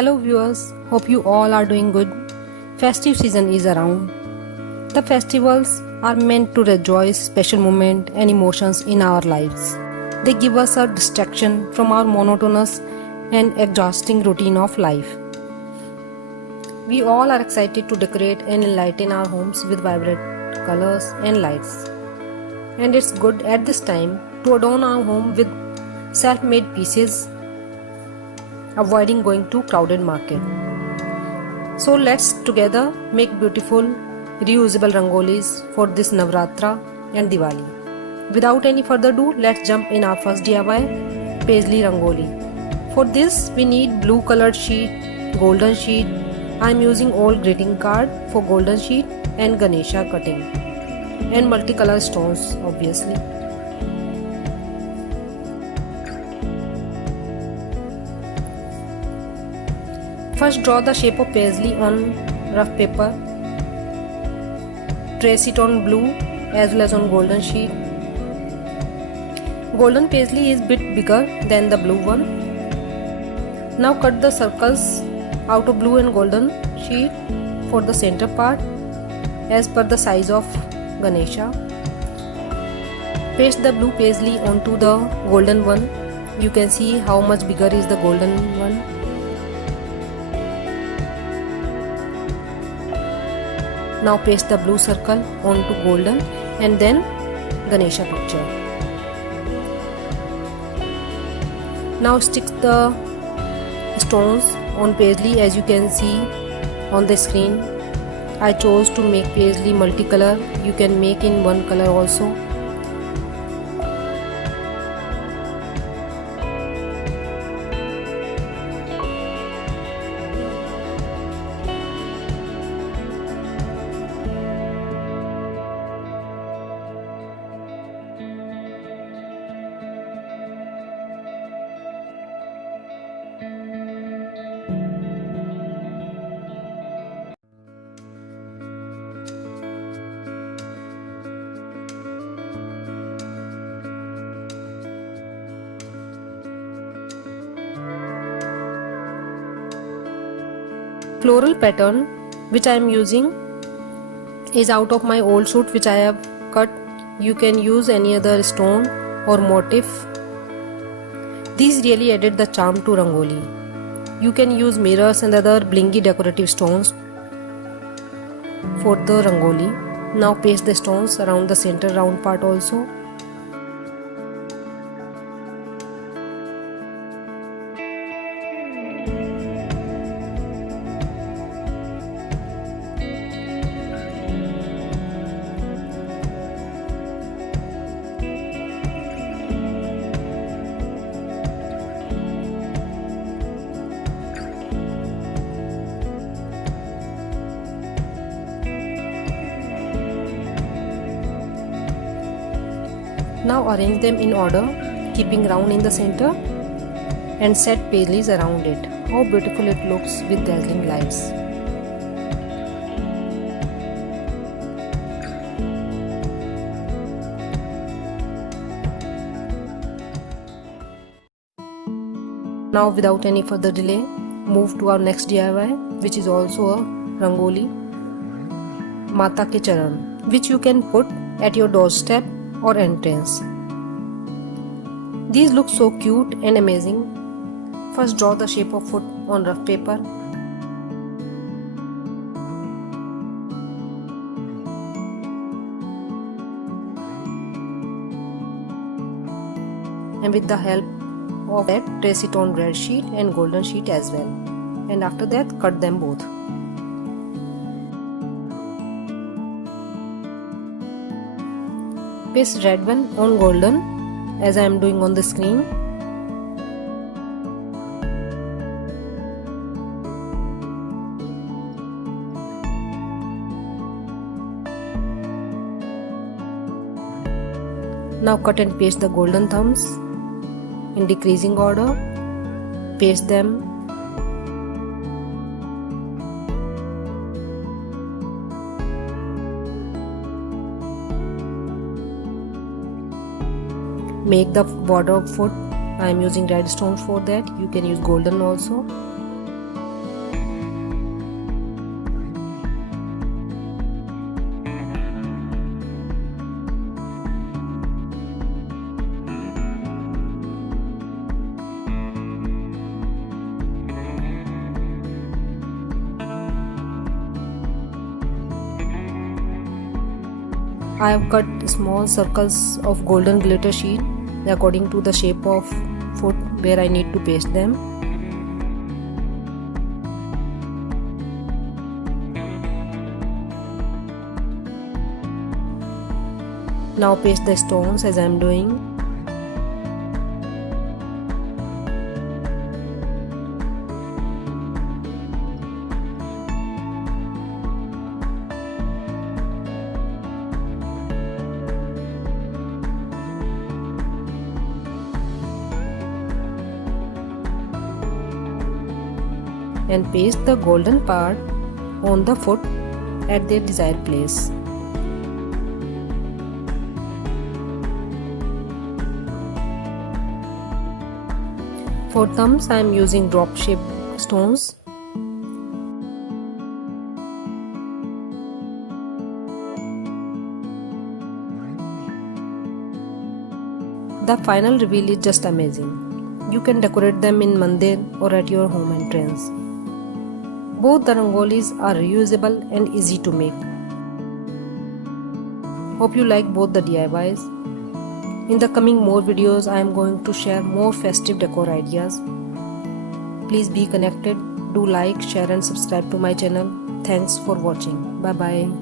Hello viewers, hope you all are doing good. Festive season is around. The festivals are meant to rejoice special moments and emotions in our lives. They give us a distraction from our monotonous and exhausting routine of life. We all are excited to decorate and enlighten our homes with vibrant colors and lights. And it's good at this time to adorn our home with self-made pieces, avoiding going to crowded market. So let's together make beautiful reusable rangolis for this Navratra and Diwali. Without any further ado, let's jump in our first DIY, Paisley Rangoli. For this we need blue colored sheet, golden sheet. I am using old greeting card for golden sheet and Ganesha cutting and multicolor stones obviously. First draw the shape of paisley on rough paper. Trace it on blue as well as on golden sheet. Golden paisley is bit bigger than the blue one. Now cut the circles out of blue and golden sheet for the center part as per the size of Ganesha. Paste the blue paisley onto the golden one. You can see how much bigger is the golden one. Now paste the blue circle onto golden and then Ganesha picture. Now stick the stones on paisley as you can see on the screen. I chose to make paisley multicolor. You can make in one color also. Floral pattern which I am using is out of my old suit which I have cut. You can use any other stone or motif. These really added the charm to Rangoli. You can use mirrors and other blingy decorative stones for the Rangoli. Now paste the stones around the center round part also. Now arrange them in order, keeping round in the center and set paisleys around it. How beautiful it looks with dazzling lights. Now without any further delay, move to our next DIY, which is also a Rangoli, Mata Ke Charan, which you can put at your doorstep or entrance. These look so cute and amazing. First draw the shape of foot on rough paper. And with the help of that, trace it on red sheet and golden sheet as well. And after that, cut them both. Paste red one on golden as I am doing on the screen. Now cut and paste the golden thumbs in decreasing order. Paste them. Make the border of foot. I am using red stones for that. You can use golden also. I have cut small circles of golden glitter sheet according to the shape of foot where I need to paste them. Now paste the stones as I am doing. And paste the golden part on the foot at their desired place. For thumbs I am using drop shaped stones. The final reveal is just amazing. You can decorate them in mandir or at your home entrance. Both the rangolis are reusable and easy to make. Hope you like both the DIYs. In the coming more videos, I am going to share more festive decor ideas. Please be connected. Do like, share and subscribe to my channel. Thanks for watching. Bye bye.